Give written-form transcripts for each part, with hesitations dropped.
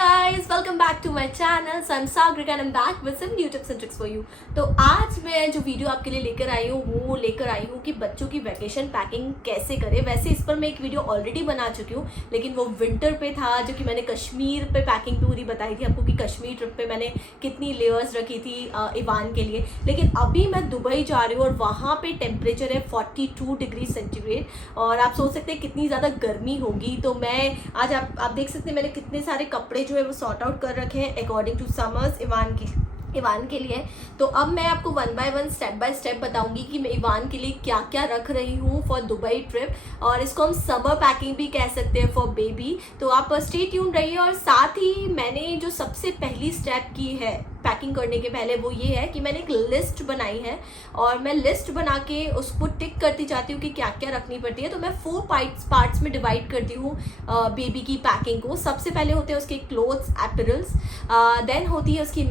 guys, welcome back to my channel. So I'm Sagrika and I'm back with some new tips and tricks for you. तो आज मैं जो video आपके लिए लेकर आई हूँ वो लेकर आई हूँ कि बच्चों की वैकेशन पैकिंग कैसे करें। वैसे इस पर मैं एक वीडियो ऑलरेडी बना चुकी हूँ, लेकिन वो विंटर पे था, जो कि मैंने कश्मीर पे पैकिंग पूरी बताई थी आपको कि कश्मीर ट्रिप पे मैंने कितनी लेयर्स रखी थी इवान के लिए। लेकिन अभी मैं दुबई जा रही हूँ और वहाँ पे टेम्परेचर है 42 डिग्री सेंटीग्रेड और आप सोच सकते हैं कितनी ज़्यादा गर्मी होगी। तो मैं आज आप देख सकते हैं मैंने कितने सारे कपड़े जो है वो सॉर्ट आउट कर रखे हैं अकॉर्डिंग टू समर्स इवान के लिए। तो अब मैं आपको one by one step by step बताऊंगी कि मैं इवान के लिए क्या क्या रख रही हूँ फॉर दुबई ट्रिप, और इसको हम समर पैकिंग भी कह सकते हैं फॉर बेबी। तो आप स्टे ट्यून रहिए। और साथ ही मैंने जो सबसे पहली स्टेप की है पैकिंग करने के पहले वो ये है कि मैंने एक लिस्ट बनाई है और मैं लिस्ट बना के उसको टिक करती जाती हूँ कि क्या क्या रखनी पड़ती है। तो मैं 4 पार्ट्स में डिवाइड करती हूँ बेबी की पैकिंग को। सबसे पहले होते हैं उसके क्लोथ्स एपरल्स, देन होती है उसकी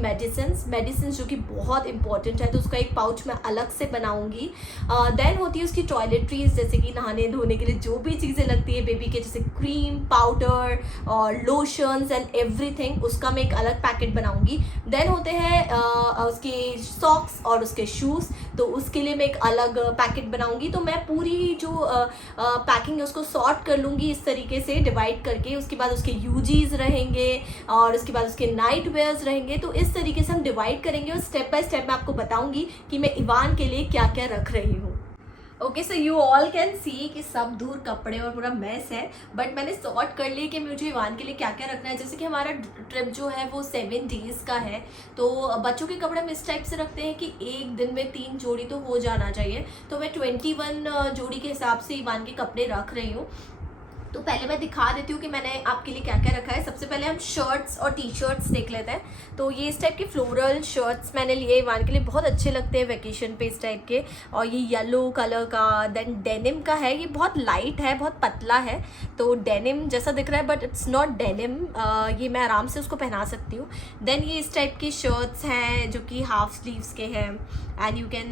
मेडिसिन जो कि बहुत इंपॉर्टेंट है, तो उसका एक पाउच मैं अलग से बनाऊंगी। देन होती है उसकी टॉयलेटरीज, जैसे कि नहाने धोने के लिए जो भी चीज़ें लगती है बेबी के, जैसे क्रीम, पाउडर और लोशंस एंड एवरीथिंग, उसका मैं एक अलग पैकेट बनाऊंगी। देन होते हैं उसके सॉक्स और उसके शूज़, तो उसके लिए मैं एक अलग पैकेट बनाऊंगी। तो मैं पूरी जो पैकिंग है उसको सॉर्ट कर लूँगी इस तरीके से डिवाइड करके। उसके बाद उसके यूजीज रहेंगे और उसके बाद उसके नाइट वेयर्स रहेंगे। तो इस तरीके से हम डिवाइड करेंगे और स्टेप बाय स्टेप मैं आपको बताऊंगी कि मैं इवान के लिए क्या क्या रख रही हूँ। Okay, so you all can see कि सब दूर कपड़े और पूरा मैस है, बट मैंने सॉर्ट कर लिया कि मुझे इवान के लिए क्या क्या रखना है। जैसे कि हमारा ट्रिप जो है वो 7 डेज़ का है, तो बच्चों के कपड़े हम इस टाइप से रखते हैं कि एक दिन में 3 जोड़ी तो हो जाना चाहिए। तो मैं 21 जोड़ी के हिसाब से इवान के कपड़े रख रही हूँ। तो पहले मैं दिखा देती हूँ कि मैंने आपके लिए क्या क्या रखा है। सबसे पहले हम शर्ट्स और टी शर्ट्स देख लेते हैं। तो ये इस टाइप के फ्लोरल शर्ट्स मैंने लिए इवान के लिए, बहुत अच्छे लगते हैं वेकेशन पे इस टाइप के। और ये येलो कलर का, देन डेनिम का है, ये बहुत लाइट है, बहुत पतला है, तो डेनिम जैसा दिख रहा है बट इट्स नॉट डेनिम। ये मैं आराम से उसको पहना सकती हूँ। देन ये इस टाइप के शर्ट्स हैं जो कि हाफ स्लीव्स के हैं, and you can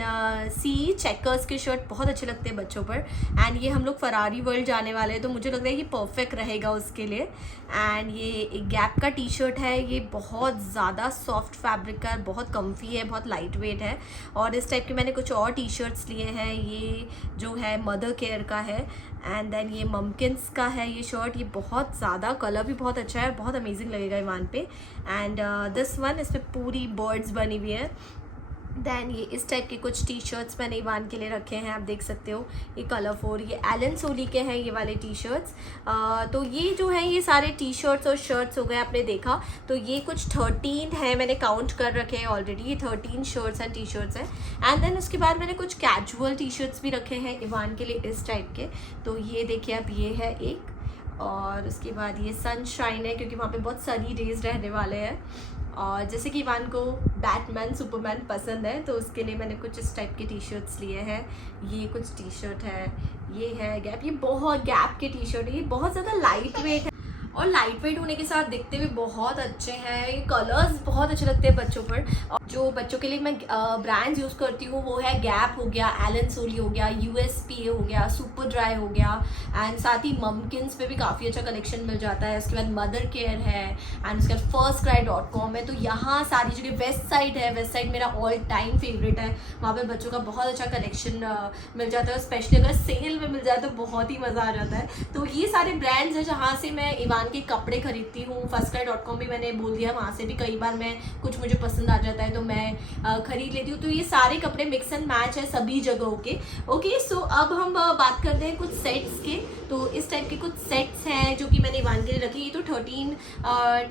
see checkers के शर्ट बहुत अच्छे लगते हैं बच्चों पर। एंड ये हम लोग फरारी वर्ल्ड जाने वाले हैं, तो मुझे लग रहा है ये परफेक्ट रहेगा उसके लिए। एंड ये एक गैप का टी शर्ट है, ये बहुत ज़्यादा सॉफ्ट फैब्रिक का, बहुत कम्फी है, बहुत लाइट वेट है। और इस टाइप के मैंने कुछ और टी शर्ट्स लिए हैं, ये जो है मदर केयर का है। एंड देन ये ममकिन्स का है ये शर्ट, ये बहुत ज़्यादा कलर भी बहुत अच्छा है, बहुत अमेजिंग लगेगा इवान पे। एंड दिस वन, इस पर पूरी बर्ड्स बनी हुई है। दैन ये इस टाइप के कुछ टी शर्ट्स मैंने इवान के लिए रखे हैं, आप देख सकते हो, ये कलरफुल, ये एलन सोली के हैं ये वाले टी शर्ट्स। तो ये जो है ये सारे टी शर्ट्स और शर्ट्स हो गए, आपने देखा। तो ये कुछ 13 है, मैंने काउंट कर रखे हैं ऑलरेडी, ये 13 शर्ट्स एंड टी शर्ट्स हैं। एंड देन उसके बाद मैंने कुछ कैजुअल टी शर्ट्स भी रखे हैं इवान के लिए इस टाइप के। तो ये देखिए अब ये है एक, और उसके बाद ये सनशाइन है क्योंकि वहाँ पे बहुत सनी डेज रहने वाले हैं। और जैसे कि इवान को बैटमैन सुपरमैन पसंद है, तो उसके लिए मैंने कुछ इस टाइप के टी शर्ट्स लिए हैं। ये कुछ टी शर्ट है, ये है गैप, ये बहुत गैप के टी शर्ट है, ये बहुत ज़्यादा लाइट वेट है और लाइट वेट होने के साथ दिखते भी बहुत अच्छे हैं। ये कलर्स बहुत अच्छे लगते हैं बच्चों पर। और जो बच्चों के लिए मैं ब्रांड्स यूज़ करती हूँ वो है गैप हो गया, एलन सोली हो गया, USPA हो गया, सुपर ड्राई हो गया, एंड साथ ही ममकिन्स पे भी काफ़ी अच्छा कलेक्शन मिल जाता है। उसके बाद मदर केयर है, एंड उसके बाद firstcry.com है। तो यहाँ सारी जगह, वेस्ट साइड है, वेस्ट साइड मेरा ऑल टाइम फेवरेट है, वहाँ पर बच्चों का बहुत अच्छा कलेक्शन मिल जाता है, स्पेशली अगर सेल में मिल जाए तो बहुत ही मज़ा आ जाता है। तो ये सारे ब्रांड्स हैं जहाँ से मैं इवान के कपड़े खरीदती हूँ। firstcry.com भी मैंने बोल दिया, वहाँ से भी कई बार मैं कुछ मुझे पसंद आ जाता है तो मैं खरीद लेती हूँ। तो ये सारे कपड़े मिक्स एंड मैच है सभी जगहों के। ओके, सो अब हम बात करते हैं कुछ सेट्स के। तो इस टाइप के कुछ सेट्स हैं जो कि मैंने इवान के लिए रखी। ये तो 13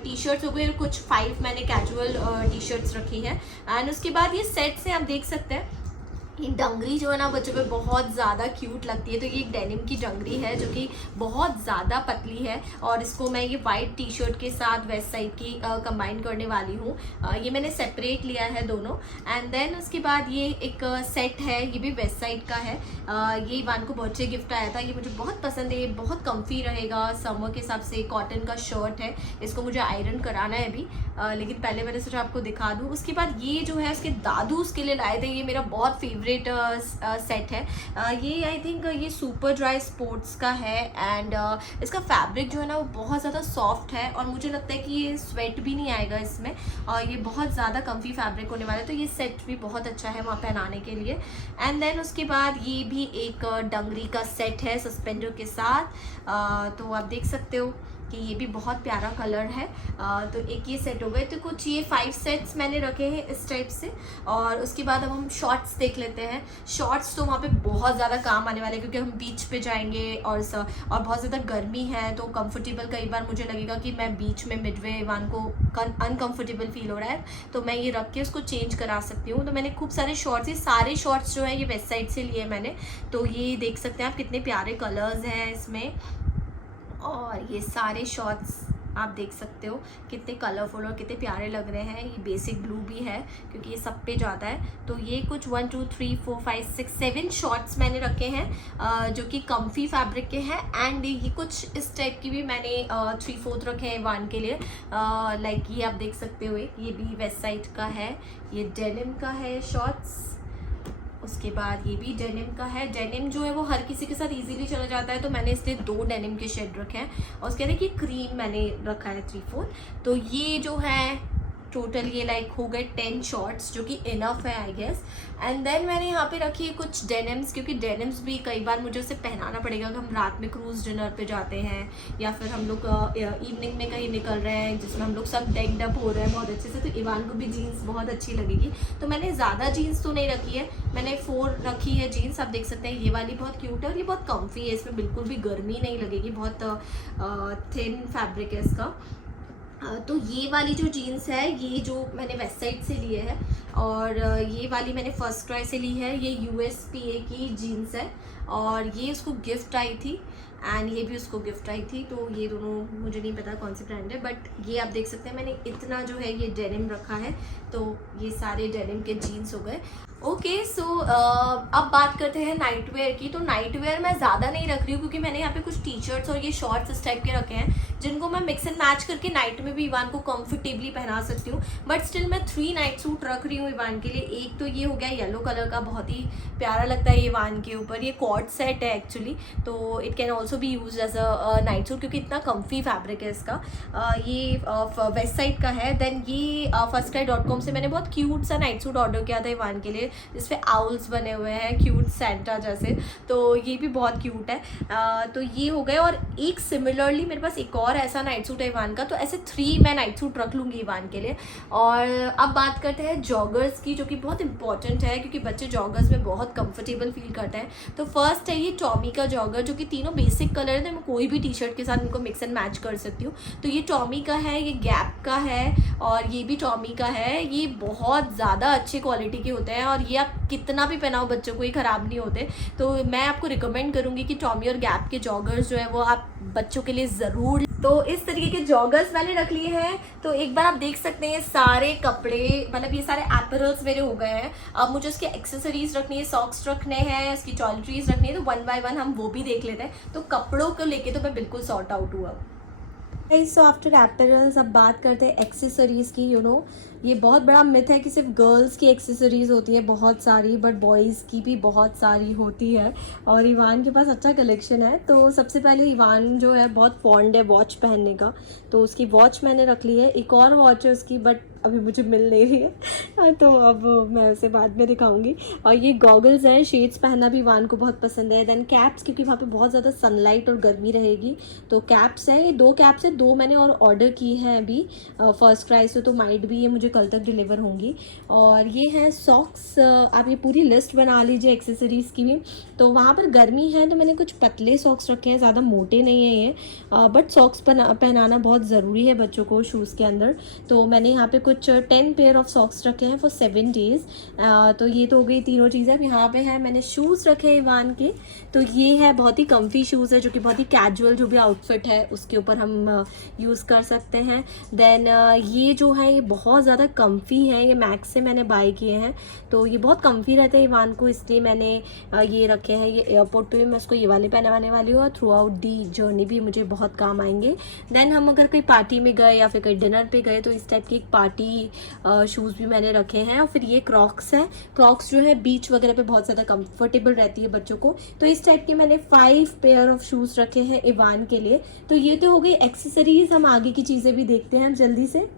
टी शर्ट्स हो गए और कुछ 5 मैंने कैजुअल टी शर्ट्स रखी है। एंड उसके बाद ये सेट्स हैं, आप देख सकते हैं। ये डंगरी जो है ना बच्चों पे बहुत ज़्यादा क्यूट लगती है। तो ये एक डेनिम की डंगरी है जो कि बहुत ज़्यादा पतली है, और इसको मैं ये वाइट टी शर्ट के साथ वेस्ट साइड की कंबाइन करने वाली हूँ। ये मैंने सेपरेट लिया है दोनों। एंड देन उसके बाद ये एक सेट है, ये भी वेस्ट साइड का है। ये इवान को बर्थडे गिफ्ट आया था, ये मुझे बहुत पसंद है, ये बहुत कम्फी रहेगा समर के हिसाब से। कॉटन का शर्ट है, इसको मुझे आयरन कराना है अभी, लेकिन पहले मैंने सोचा आपको दिखा दूँ। उसके बाद ये जो है उसके दादू उसके लिए लाए थे, ये मेरा बहुत फेवरेट फेवरेट सेट है। ये आई थिंक ये सुपर ड्राई स्पोर्ट्स का है एंड इसका फैब्रिक जो है ना वो बहुत ज़्यादा सॉफ्ट है और मुझे लगता है कि ये स्वेट भी नहीं आएगा इसमें और ये बहुत ज़्यादा कम्फी फैब्रिक होने वाला है, तो ये सेट भी बहुत अच्छा है वहाँ पहनाने के लिए। एंड देन उसके बाद ये भी एक डंगरी का सेट है सस्पेंडर के साथ, तो आप देख सकते हो कि ये भी बहुत प्यारा कलर है। तो एक ये सेट हो गए, तो कुछ ये 5 सेट्स मैंने रखे हैं इस टाइप से। और उसके बाद अब हम शॉर्ट्स देख लेते हैं। शॉर्ट्स तो वहाँ पे बहुत ज़्यादा काम आने वाले हैं क्योंकि हम बीच पे जाएंगे और बहुत ज़्यादा गर्मी है, तो कंफर्टेबल कई बार मुझे लगेगा कि मैं बीच में मिडवे इवान को अनकंफर्टेबल फील हो रहा है, तो मैं ये रख के उसको चेंज करा सकती हूँ। तो मैंने खूब सारे शॉर्ट्स, ये सारे शॉर्ट्स जो है ये वेस्ट साइड से लिए मैंने, तो ये देख सकते हैं आप कितने प्यारे कलर्स हैं इसमें। और ये सारे शॉर्ट्स आप देख सकते हो कितने कलरफुल और कितने प्यारे लग रहे हैं। ये बेसिक ब्लू भी है क्योंकि ये सब पे जाता है। तो ये कुछ 1 2 3 4 5 6 7 शॉर्ट्स मैंने रखे हैं जो कि कम्फी फैब्रिक के हैं। एंड ये कुछ इस टाइप की भी मैंने 3/4 रखे हैं इवान के लिए। लाइक ये आप देख सकते हो, ये भी वेस्ट साइड का है, ये डेनिम का है शॉर्ट्स। उसके बाद ये भी डेनिम का है। डेनिम जो है वो हर किसी के साथ इजीली चला जाता है, तो मैंने इसलिए 2 डेनिम के शेड रखे हैं। और उसके बाद कि क्रीम मैंने रखा है 3/4। तो ये जो है टोटल ये लाइक हो गए 10 शॉर्ट्स जो कि इनफ है आई गेस। एंड देन मैंने यहाँ पे रखी है कुछ डेनिम्स, क्योंकि डेनिम्स भी कई बार मुझे उसे पहनाना पड़ेगा कि हम रात में क्रूज डिनर पे जाते हैं या फिर हम लोग इवनिंग में कहीं निकल रहे हैं जिसमें हम लोग सब डेक्ड अप हो रहे हैं बहुत अच्छे से, तो इवान को भी जीन्स बहुत अच्छी लगेगी। तो मैंने ज़्यादा जीन्स तो नहीं रखी है, मैंने 4 रखी है जीन्स। आप देख सकते हैं ये वाली बहुत क्यूट है और ये बहुत कम्फी है, इसमें बिल्कुल भी गर्मी नहीं लगेगी, बहुत थिन फैब्रिक है इसका। तो ये वाली जो जीन्स है ये जो मैंने वेस्ट साइड से लिए है और ये वाली मैंने फर्स्ट क्राई से ली है। ये USPA की जीन्स है और ये उसको गिफ्ट आई थी एंड ये भी उसको गिफ्ट आई थी। तो ये दोनों मुझे नहीं पता कौन सी ब्रांड है, बट ये आप देख सकते हैं मैंने इतना जो है ये डेनिम रखा है। तो ये सारे डेनिम के जीन्स हो गए। ओके सो अब बात करते हैं नाइट वेयर की। तो नाइट वेयर मैं ज़्यादा नहीं रख रही हूँ क्योंकि मैंने यहाँ पे कुछ टी शर्ट्स और ये शॉर्ट्स इस टाइप के रखे हैं जिनको मैं मिक्स एंड मैच करके नाइट में भी इवान को कंफर्टेबली पहना सकती हूँ। बट स्टिल मैं 3 नाइट सूट रख रही हूँ इवान के लिए। एक तो ये हो गया येलो कलर का, बहुत ही प्यारा लगता है इवान के ऊपर। ये कॉर्ड सेट है एक्चुअली, तो it can also be use as a night suit क्योंकि इतना कम्फी फैब्रिक है इसका। ये वेस्ट साइड का है। देन ये firstcry.com से मैंने बहुत क्यूट सा नाइट सूट ऑर्डर किया था इवान के लिए जिसपे आउल्स बने हुए हैं क्यूट सेंटा जैसे, तो ये भी बहुत क्यूट है। तो ये हो गए। और एक सिमिलरली मेरे पास एक और ऐसा नाइट सूट है इवान का, तो ऐसे 3 मैं नाइट सूट रख लूँगी इवान के लिए। और अब बात करते हैं जॉगर्स की, जो कि बहुत इंपॉर्टेंट है क्योंकि बच्चे जॉगर्स में बहुत कंफर्टेबल फील करते हैं। तो फर्स्ट है ये टॉमी का जॉगर, जो कि तीनों बेसिक कलर है, तो मैं कोई भी टी शर्ट के साथ इनको मिक्स एंड मैच कर सकती हूँ। तो ये टॉमी का है, ये गैप का है और ये भी टॉमी का है। ये बहुत ज़्यादा अच्छी क्वालिटी के होते हैं और ये आप कितना भी पहनाओ बच्चों को ये ख़राब नहीं होते। तो मैं आपको रिकमेंड करूँगी कि टॉमी और गैप के जॉगर्स जो है वो आप बच्चों के लिए ज़रूर। तो इस तरीके के जॉगर्स मैंने रख लिए हैं। तो एक बार आप देख सकते हैं सारे कपड़े, मतलब ये सारे एपरल्स मेरे हो गए हैं। अब मुझे उसके एक्सेसरीज रखनी है, सॉक्स रखने हैं, उसकी टॉयलेटरीज रखनी है, तो 1 बाय 1 हम वो भी देख लेते हैं। तो कपड़ों को लेके तो मैं बिल्कुल सॉर्ट आउट हुआ। सो आफ्टर एपरल्स अब बात करते हैं एक्सेसरीज़ की। ये बहुत बड़ा मिथ है कि सिर्फ गर्ल्स की एक्सेसरीज़ होती है बहुत सारी, बट बॉयज़ की भी बहुत सारी होती है और इवान के पास अच्छा कलेक्शन है। तो सबसे पहले इवान जो है बहुत फॉन्ड है वॉच पहनने का, तो उसकी वॉच मैंने रख ली है। एक और वॉच है उसकी बट अभी मुझे मिल नहीं रही है, तो अब मैं उसे बाद में दिखाऊंगी। और ये गॉगल्स हैं, शेड्स पहनना भी इवान को बहुत पसंद है। देन कैप्स, क्योंकि वहाँ पे बहुत ज़्यादा सनलाइट और गर्मी रहेगी, तो कैप्स हैं। ये 2 कैप्स हैं, 2 मैंने और ऑर्डर की हैं अभी फर्स्ट क्राई से, तो माइट भी ये मुझे कल तक डिलीवर होंगी। और ये हैं सॉक्स। आप ये पूरी लिस्ट बना लीजिए एक्सेसरीज़ की भी। तो वहाँ पर गर्मी है तो मैंने कुछ पतले सॉक्स रखे हैं, ज़्यादा मोटे नहीं है ये, बट सॉक्स पहनाना बहुत ज़रूरी है बच्चों को शूज़ के अंदर। तो मैंने यहाँ पे कुछ 10 पेयर ऑफ सॉक्स रखे हैं फॉर 7 डेज़। तो ये तो हो गई तीनों चीज़ें। अब यहाँ पे है मैंने शूज़ रखे हैं इवान के। तो ये है बहुत ही कम्फी शूज़ है, जो कि बहुत ही कैजुअल जो भी आउटफिट है उसके ऊपर हम यूज़ कर सकते हैं। देन ये जो है ये बहुत ज़्यादा कम्फी है, ये मैक्स से मैंने बाय किए हैं। तो ये बहुत कम्फी रहते हैं इवान को, इसलिए मैंने ये रखे हैं। ये एयरपोर्ट पे भी मैं उसको ये वाले पहनाने वाली हूँ और थ्रू आउट दी जर्नी भी मुझे बहुत काम आएंगे। देन हम अगर कहीं पार्टी में गए या फिर कहीं डिनर पे गए तो इस टाइप की एक पार्टी पार्टी शूज़ भी मैंने रखे हैं। और फिर ये क्रॉक्स हैं। क्रॉक्स जो है बीच वगैरह पे बहुत ज़्यादा कंफर्टेबल रहती है बच्चों को। तो इस टाइप के मैंने 5 पेयर ऑफ शूज़ रखे हैं इवान के लिए। तो ये तो हो गई एक्सेसरीज। हम आगे की चीज़ें भी देखते हैं हम जल्दी से।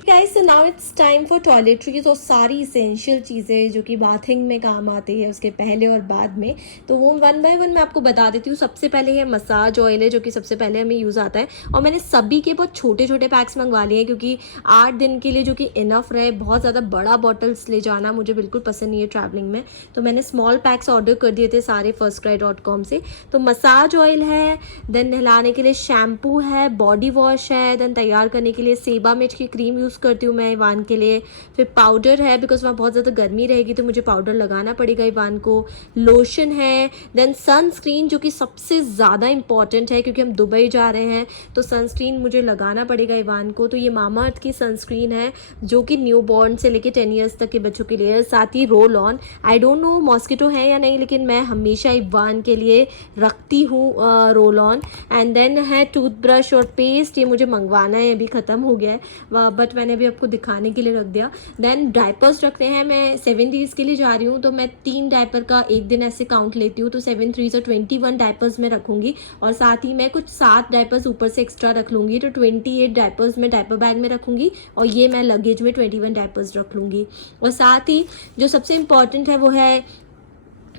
Guys, so now it's time for toiletries और सारी इसेंशियल चीज़ें जो कि बाथिंग में काम आती है उसके पहले और बाद में। तो वो वन बाय वन मैं आपको बता देती हूँ। सबसे पहले ये मसाज ऑयल है जो कि सबसे पहले हमें यूज़ आता है। और मैंने सभी के बहुत छोटे छोटे पैक्स मंगवा लिए हैं क्योंकि 8 दिन के लिए जो कि इनफ रहे। बहुत ज़्यादा बड़ा बॉटल्स ले जाना मुझे बिल्कुल पसंद नहीं है ट्रैवलिंग में। तो मैंने स्मॉल पैक्स ऑर्डर कर दिए थे सारे firstcry.com से। तो मसाज ऑयल है, देन नहलाने के लिए शैम्पू है, बॉडी वॉश है, देन तैयार करने के लिए सेबा मिर्च की क्रीम यूज़ करती हूँ मैं इवान के लिए। फिर पाउडर है, बिकॉज वहाँ बहुत ज़्यादा गर्मी रहेगी तो मुझे पाउडर लगाना पड़ेगा इवान को। लोशन है, देन सनस्क्रीन जो कि सबसे ज़्यादा इंपॉर्टेंट है क्योंकि हम दुबई जा रहे हैं तो सनस्क्रीन मुझे लगाना पड़ेगा इवान को। तो ये मामा अर्थ की सनस्क्रीन है जो कि न्यू बॉर्न से लेके 10 ईयर्स तक के बच्चों के लिए। साथ ही roll on, I don't know mosquito है या नहीं, लेकिन मैं हमेशा इवान के लिए रखती हूँ रोल ऑन। एंड देन है टूथब्रश और पेस्ट, ये मुझे मंगवाना है, अभी ख़त्म हो गया है बट मैंने अभी आपको दिखाने के लिए रख दिया। देन डायपर्स रखते हैं। मैं 7 डेज़ के लिए जा रही हूँ तो मैं 3 डायपर का एक दिन ऐसे काउंट लेती हूँ। तो 7 3 से 21 डायपर्स में रखूँगी और साथ ही मैं कुछ 7 डायपर्स ऊपर से एक्स्ट्रा रख लूँगी। तो 28 डायपर्स मैं डायपर बैग में रखूँगी और ये मैं लगेज में 21 डायपर्स रख लूँगी। और साथ ही जो सबसे इम्पॉर्टेंट है वो है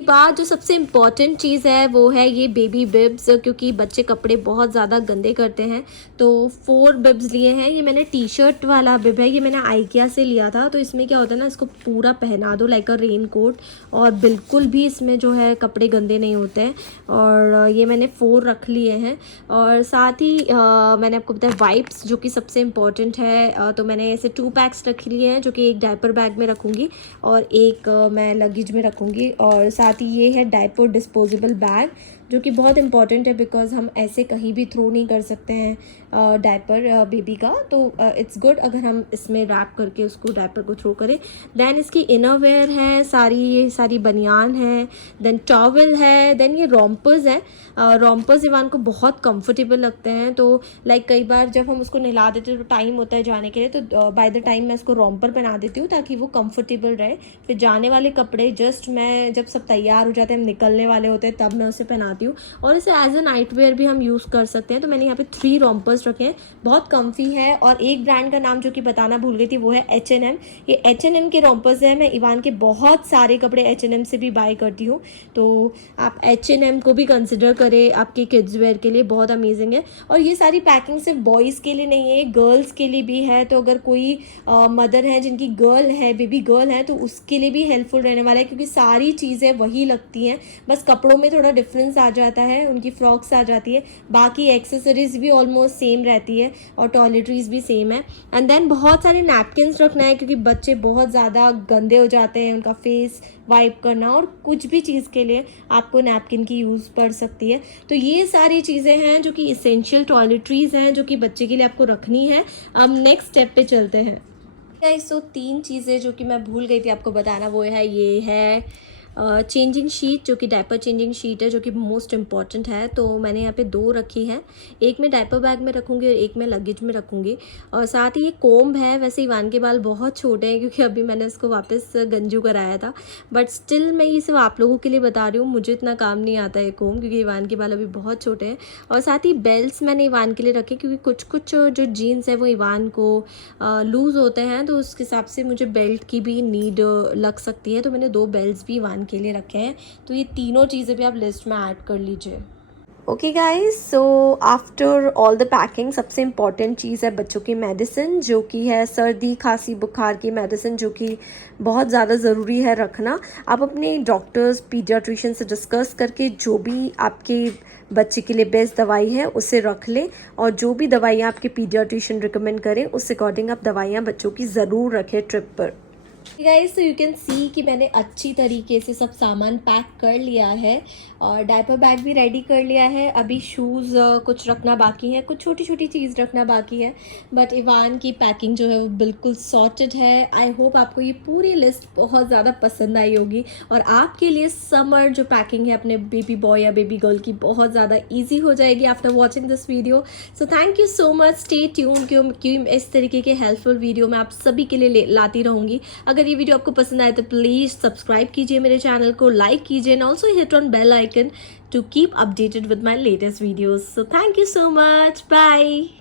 जो सबसे इम्पॉर्टेंट चीज़ है वो है ये बेबी बिब्स, क्योंकि बच्चे कपड़े बहुत ज़्यादा गंदे करते हैं। तो 4 बिब्स लिए हैं। ये मैंने टी शर्ट वाला बिब है, ये मैंने आइकिया से लिया था। तो इसमें क्या होता है ना, इसको पूरा पहना दो लाइक अ रेन कोट और बिल्कुल भी इसमें जो है कपड़े गंदे नहीं होते हैं। और ये मैंने 4 रख लिए हैं। और साथ ही मैंने आपको बताया वाइप्स जो कि सबसे इम्पॉर्टेंट है। तो मैंने ऐसे 2 पैक्स रख लिए हैं जो कि एक डायपर बैग में रखूँगी और एक मैं लगेज में रखूँगी। और साथ ही ये है डायपर डिस्पोजेबल बैग जो कि बहुत इंपॉर्टेंट है बिकॉज हम ऐसे कहीं भी थ्रो नहीं कर सकते हैं डायपर बेबी का। तो इट्स गुड अगर हम इसमें रैप करके उसको डायपर को थ्रो करें। देन इसकी इनर वेयर है सारी, ये सारी बनियान है, देन टॉवल है, देन ये रोम्पर्स हैं। रोम्पर्स इवान को बहुत कंफर्टेबल लगते हैं। तो लाइक कई बार जब हम उसको नहला देते हैं तो टाइम होता है जाने के लिए, तो बाय द टाइम मैं उसको रोम्पर पहना देती हूँ ताकि वो कंफर्टेबल रहे। फिर जाने वाले कपड़े जस्ट मैं जब सब तैयार हो जाते हैं, हम निकलने वाले होते हैं, तब मैं उसे पहनाती हूँ। और इसे एज अ नाइट वेयर भी हम यूज़ कर सकते हैं। तो मैंने यहाँ पे 3 रोम्पर्स रखे हैं, बहुत कम्फी है। और एक ब्रांड का नाम जो कि बताना भूल गई थी वो है H&M। ये H&M के रोम्पर्स हैं। मैं इवान के बहुत सारे कपड़े H&M से भी बाय करती हूँ, तो आप H&M को भी कंसिडर करें आपके किड्स वेयर के लिए, बहुत अमेजिंग है। और ये सारी पैकिंग सिर्फ बॉयज़ के लिए नहीं है, गर्ल्स के लिए भी है। तो अगर कोई मदर है जिनकी गर्ल है, बेबी गर्ल है, तो उसके लिए भी हेल्पफुल रहने वाला है क्योंकि सारी चीज़ें वही लगती हैं, बस कपड़ों में थोड़ा डिफरेंस आ जाता है, उनकी फ्रॉक्स आ जाती है, बाकी एक्सेसरीज भी ऑलमोस्ट सेम रहती है और टॉयलेटरीज भी सेम है। एंड देन बहुत सारे नैपकिन्स रखना है क्योंकि बच्चे बहुत ज़्यादा गंदे हो जाते हैं, उनका फेस वाइप करना और कुछ भी चीज़ के लिए आपको नैपकिन की यूज़ पड़ सकती है। तो ये सारी चीज़ें हैं जो कि इसेंशियल टॉयलेटरीज हैं जो कि बच्चे के लिए आपको रखनी है। अब नेक्स्ट स्टेप पे चलते हैं। गाइस, तो 3 चीज़ें जो कि मैं भूल गई थी आपको बताना, वो है ये है चेंजिंग शीट जो कि डायपर चेंजिंग शीट है जो कि मोस्ट इम्पॉर्टेंट है। तो मैंने यहाँ पे 2 रखी हैं, एक मैं डायपर बैग में रखूँगी और एक मैं लगेज में रखूँगी। और साथ ही ये कोम्ब है। वैसे इवान के बाल बहुत छोटे हैं क्योंकि अभी मैंने इसको वापस गंजू कराया था, बट स्टिल मैं ये सिर्फ आप लोगों के लिए बता रही हूँ, मुझे इतना काम नहीं आता है कोम्ब क्योंकि इवान के बाल अभी बहुत छोटे हैं। और साथ ही बेल्ट्स मैंने इवान के लिए रखे क्योंकि कुछ कुछ जो जीन्स है वो इवान को लूज़ होते हैं, तो उसके हिसाब से मुझे बेल्ट की भी नीड लग सकती है। तो मैंने 2 बेल्ट्स भी इवान के लिए रखे हैं। तो ये तीनों चीज़ें भी आप लिस्ट में ऐड कर लीजिए। Okay guys, so after all the packing सबसे इम्पॉर्टेंट चीज़ है बच्चों की मेडिसिन, जो कि है सर्दी खांसी बुखार की मेडिसिन, जो कि बहुत ज़्यादा ज़रूरी है रखना। आप अपने डॉक्टर्स पीडियाट्रिशियन से डिस्कस करके जो भी आपके बच्चे के लिए बेस्ट दवाई है उसे रख लें और जो भी दवाइयाँ आपके पीडियाट्रिशियन रिकमेंड करें उस अकॉर्डिंग आप दवाइयाँ बच्चों की ज़रूर रखें ट्रिप पर। गाइस तो यू कैन सी कि मैंने अच्छी तरीके से सब सामान पैक कर लिया है और डायपर बैग भी रेडी कर लिया है। अभी शूज़ कुछ रखना बाकी है, कुछ छोटी छोटी चीज़ रखना बाकी है, बट इवान की पैकिंग जो है वो बिल्कुल सॉर्टेड है। आई होप आपको ये पूरी लिस्ट बहुत ज़्यादा पसंद आई होगी और आपके लिए समर जो पैकिंग है अपने बेबी बॉय या बेबी गर्ल की बहुत ज़्यादा ईजी हो जाएगी after watching this video. So thank you so much, stay tune क्योंकि इस तरीके के हेल्पफुल वीडियो मैं आप सभी के लिए लाती रहूँगी। अगर ये वीडियो आपको पसंद आए तो प्लीज़ सब्सक्राइब कीजिए मेरे चैनल को, लाइक कीजिए and also hit on bell icon to keep updated with my latest videos. So thank you so much. Bye.